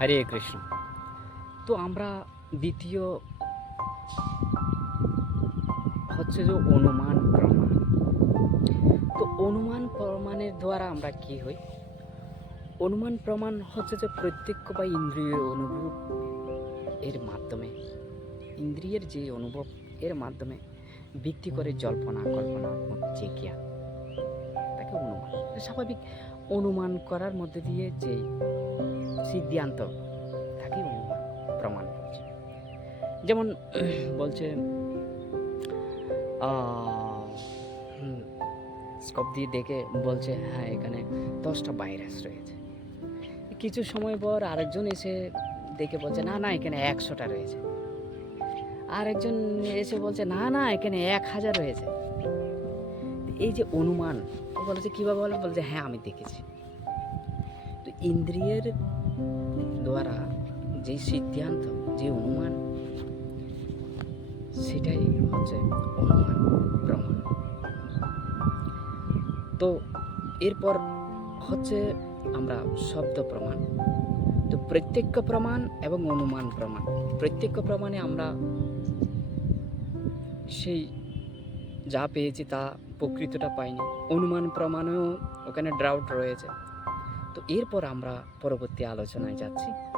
হরে কৃষ্ণ। তো আমরা দ্বিতীয় হচ্ছে যে অনুমান প্রমাণ। তো অনুমান প্রমাণের দ্বারা আমরা কি হই? অনুমান প্রমাণ হচ্ছে যে প্রত্যক্ষ বা ইন্দ্রিয় অনুভব এর মাধ্যমে, ইন্দ্রিয়ের যে অনুভব এর মাধ্যমে ভিত্তি করে জল্পনা, কল্পনাত্মক, যে জ্ঞান, তাকে অনুমান। স্বাভাবিক অনুমান করার মধ্যে দিয়ে যে সিদ্ধান্ত তাকে অনুমান, প্রমাণ বলছে যেমন বলছে স্কোপ দিয়ে দেখে বলছে হ্যাঁ এখানে দশটা ভাইরাস রয়েছে। কিছু সময় পর আরেকজন এসে দেখে বলছে, না না, এখানে একশোটা রয়েছে। আরেকজন এসে বলছে, না না, এখানে এক হাজার রয়েছে। এই যে অনুমান, ও বলেছে কীভাবে বলে? বলছে হ্যাঁ আমি দেখেছি। তো ইন্দ্রিয়ের দ্বারা যে সিদ্ধান্ত, যে অনুমান, সেটাই হচ্ছে অনুমান, প্রমাণ। তো এরপর হচ্ছে আমরা শব্দ প্রমাণ। তো প্রত্যক্ষ প্রমাণ এবং অনুমান প্রমাণ। প্রত্যক্ষ প্রমাণে আমরা সেই যা পেয়েছি তা প্রকৃতটা পাইনি। অনুমান প্রমাণেও ওখানে ড্রাউট রয়েছে। তো এরপর আমরা পরবর্তী আলোচনায় যাচ্ছি।